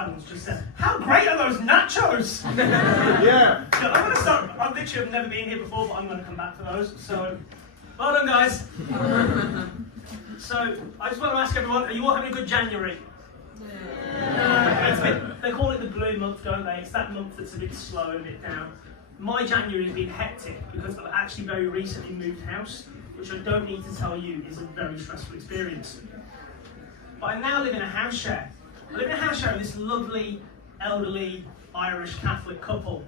Adam's just said, how great are those nachos? Yeah. So I'm going to start, I've literally never been here before, but I'm going to come back for those. So, well done, guys. So, I just want to ask everyone, are you all having a good January? They call it the blue month, don't they? It's that month that's a bit slow and a bit down. My January has been hectic because I've actually very recently moved house, which I don't need to tell you is a very stressful experience. But I now live in a house share. I live in a house share with this lovely, elderly, Irish Catholic couple.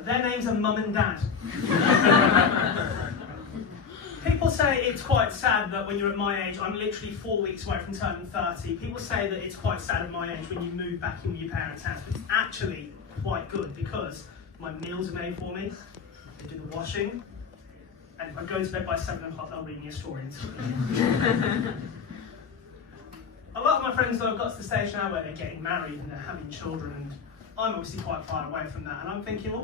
Their names are Mum and Dad. People say it's quite sad that when you're at my age, I'm literally 4 weeks away from turning 30. People say that it's quite sad at my age when you move back in with your parents' house, but it's actually quite good because my meals are made for me, they do the washing, and if I go to bed by 7 o'clock, they'll read me a story. A lot of my friends, though, have got to the stage now where they're getting married and they're having children, and I'm obviously quite far away from that, and I'm thinking, well,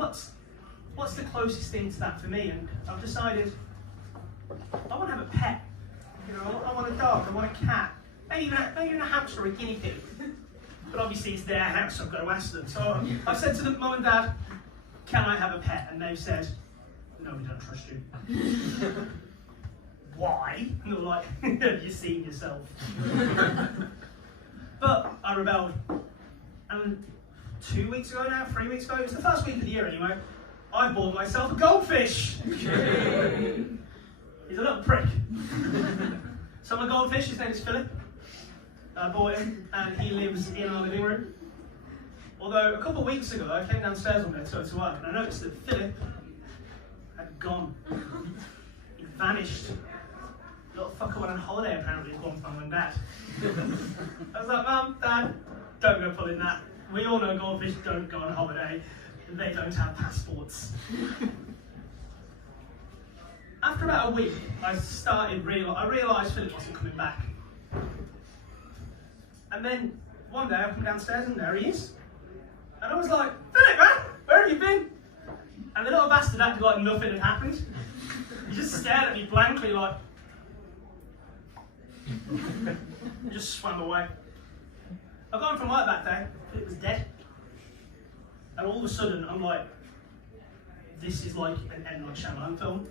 what's the closest thing to that for me? And I've decided I want to have a pet. You know, I want a dog, I want a cat, maybe even a hamster or a guinea pig. But obviously it's their house, so I've got to ask them. So I've said to them, Mum and Dad, can I have a pet? And they've said, no, we don't trust you. Why? And they're like, have you seen yourself? But I rebelled. And 2 weeks ago now, 3 weeks ago, it was the first week of the year anyway, I bought myself a goldfish. He's a little prick. So my goldfish, his name is Philip. I bought him, and he lives in our living room. Although, a couple of weeks ago, I came downstairs one day to go to work, and I noticed that Philip had gone. He vanished. Little fucker went on holiday, apparently, according to Mum and Dad. I was like, Mum, Dad, don't go pulling that. We all know goldfish don't go on holiday. They don't have passports. After about a week, I realised Philip wasn't coming back. And then one day I come downstairs and there he is. And I was like, Philip, man, where have you been? And the little bastard acted like nothing had happened. He just stared at me blankly like, and just swam away. I got home from work that day, Philip was dead. And all of a sudden I'm like, this is like an M. Night Shyamalan film.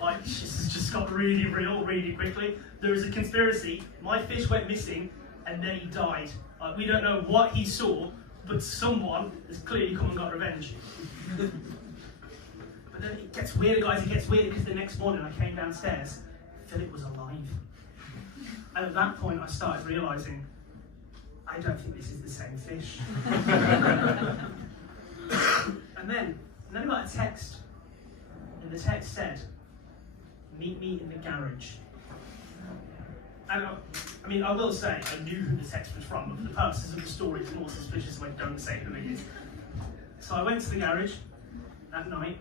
Like, this has just got really real really quickly. There is a conspiracy. My fish went missing and then he died. Like, we don't know what he saw, but someone has clearly come and got revenge. But then it gets weirder, guys. It gets weirder because the next morning I came downstairs, Philip was alive. And at that point I started realising, I don't think this is the same fish. and then I got a text. And the text said, meet me in the garage. And I mean, I will say, I knew who the text was from, but for the purposes of the story, it's more suspicious if I don't say who it is. So I went to the garage at night.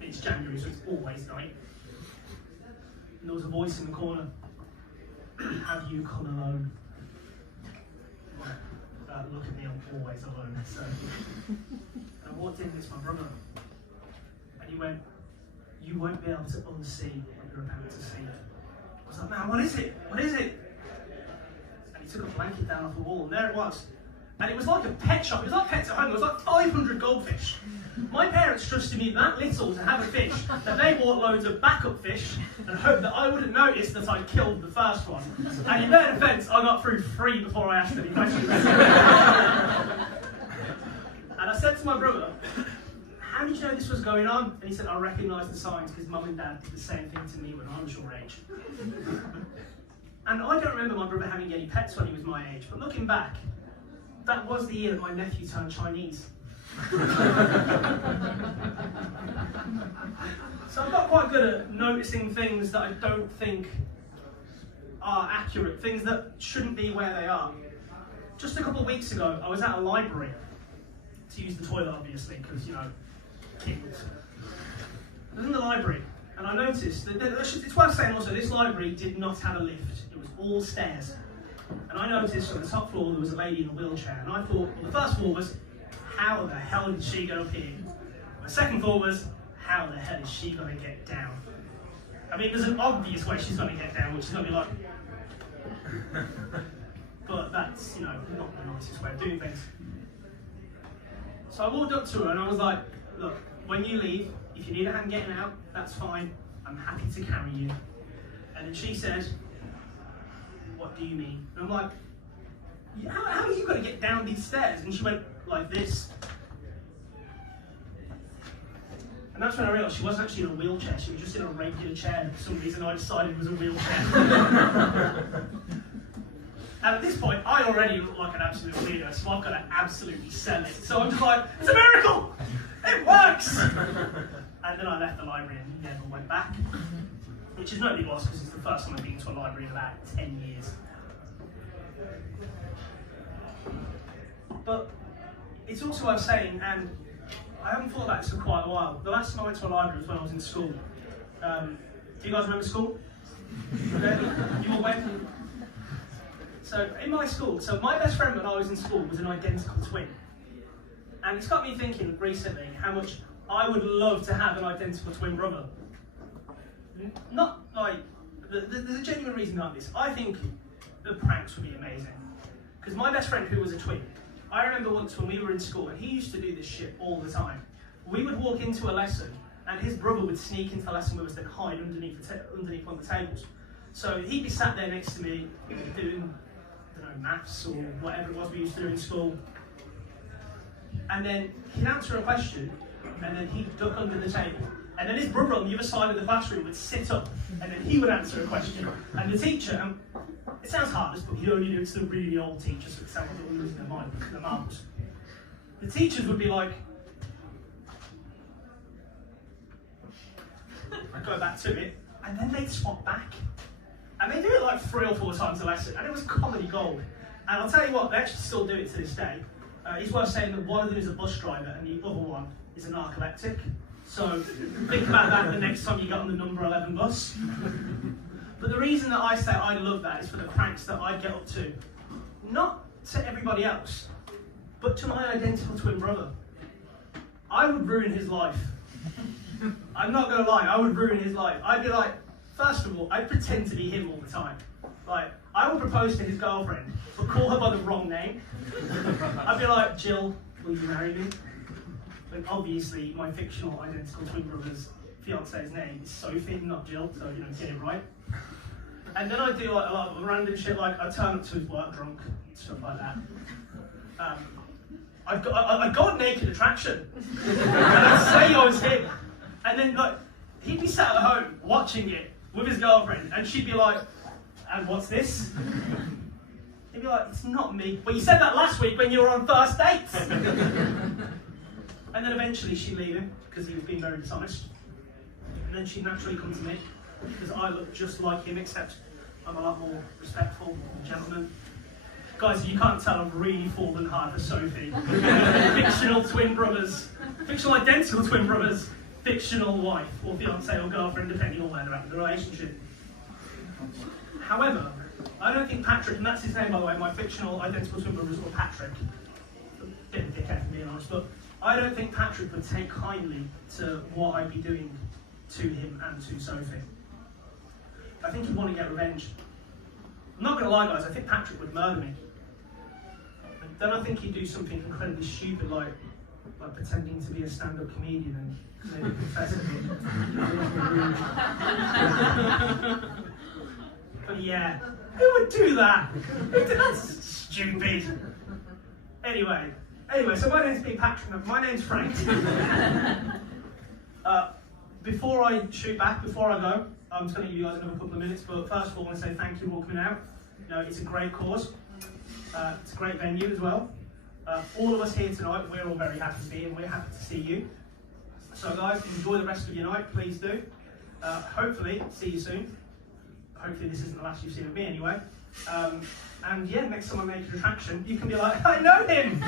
It's January, so it's always night. And there was a voice in the corner. Have you come alone? Look at me, I'm always alone. So I walked in, it's my brother. And he went, you won't be able to unsee what you're about to see. I was like, man, what is it? What is it? And he took a blanket down off the wall, and there it was. And it was like a pet shop. It was like pets at home. It was like 500 goldfish. My parents trusted me that little to have a fish, that they bought loads of backup fish and hoped that I wouldn't notice that I killed the first one. And in their defence, I got through 3 before I asked any questions. And I said to my brother, how did you know this was going on? And he said, I recognised the signs because Mum and Dad did the same thing to me when I was your age. And I don't remember my brother having any pets when he was my age, but looking back, that was the year that my nephew turned Chinese. So I've got quite good at noticing things that I don't think are accurate, things that shouldn't be where they are. Just a couple of weeks ago, I was at a library to use the toilet, obviously, because, you know, kids. I was in the library, and I noticed that, it's worth saying also, this library did not have a lift. It was all stairs. And I noticed on the top floor there was a lady in a wheelchair, and I thought, well, the first floor was, how the hell did she get up here? The second thought was, how the hell is she going to get down? I mean, there's an obvious way she's going to get down, which is going to be like... but that's, you know, not the nicest way of doing things. So I walked up to her and I was like, look, when you leave, if you need a hand getting out, that's fine. I'm happy to carry you. And then she said, what do you mean? And I'm like, how are you going to get down these stairs? And she went like this. And that's when I realised she wasn't actually in a wheelchair, she was just in a regular chair that for some reason I decided was a wheelchair. And at this point, I already look like an absolute weirdo, so I've got to absolutely sell it. So I'm just like, it's a miracle! It works! And then I left the library and never went back. Which is no big loss, because it's the first time I've been to a library in about 10 years. But it's also worth saying, and I haven't thought about this for quite a while, the last time I went to a library was when I was in school. Do you guys remember school? You all went? So in my school, so my best friend when I was in school was an identical twin. And it's got me thinking recently how much I would love to have an identical twin brother. Not like, there's a genuine reason behind this. I think the pranks would be amazing. Because my best friend who was a twin, I remember once when we were in school, and he used to do this shit all the time. We would walk into a lesson, and his brother would sneak into the lesson with us and hide underneath one of the tables. So he'd be sat there next to me doing, I don't know, maths or whatever it was we used to do in school. And then he'd answer a question, and then he'd duck under the table. And then his brother on the other side of the classroom would sit up, and then he would answer a question. And the teacher, it sounds heartless, but he'd only do it to the really old teachers, so it sounds like they're losing their mind, their marbles. The teachers would be like, I'd go back to it, and then they'd swap back. And they do it like 3 or 4 times a lesson, and it was comedy gold. And I'll tell you what, they actually still do it to this day. It's worth saying that one of them is a bus driver, and the other one is a narcoleptic. So think about that the next time you get on the number 11 bus. But the reason that I say I love that is for the pranks that I'd get up to. Not to everybody else, but to my identical twin brother. I would ruin his life. I'm not going to lie, I would ruin his life. I'd be like, first of all, I'd pretend to be him all the time. Like, I would propose to his girlfriend, but call her by the wrong name. I'd be like, Jill, will you marry me? But obviously, my fictional identical twin brother's fiance's name is Sophie, not Jill, so you know, get it right. And then I do like a lot of random shit, like I turn up to his work drunk, stuff like that. I got naked attraction, and I'd say I was him. And then like he'd be sat at home watching it with his girlfriend, and she'd be like, "And what's this?" He'd be like, "It's not me." Well, you said that last week when you were on first dates. And then eventually she'd leave him, because he was being very dishonest. And then she'd naturally come to me, because I look just like him, except I'm a lot more respectful gentleman. Guys, you can't tell I've really fallen hard for Sophie. Fictional twin brothers, fictional identical twin brothers, fictional wife, or fiance or girlfriend, depending on where they're at in the relationship. However, I don't think Patrick, and that's his name by the way, my fictional identical twin brother is called Patrick. A bit of a dickhead for being honest, but I don't think Patrick would take kindly to what I'd be doing to him and to Sophie. I think he'd want to get revenge. I'm not going to lie guys, I think Patrick would murder me. But then I think he'd do something incredibly stupid like pretending to be a stand-up comedian and maybe confess a bit. But yeah, who would do that? That's stupid. Anyway, so my name's Patrick. My name's Frank. Before I shoot back, before I go, I'm just going to give you guys another couple of minutes. But first of all, I want to say thank you for all coming out. You know, it's a great cause. It's a great venue as well. All of us here tonight, we're all very happy to be here, and we're happy to see you. So guys, enjoy the rest of your night, please do. Hopefully, see you soon. Hopefully this isn't the last you've seen of me anyway. And yeah, next time I make an attraction, you can be like, I know him!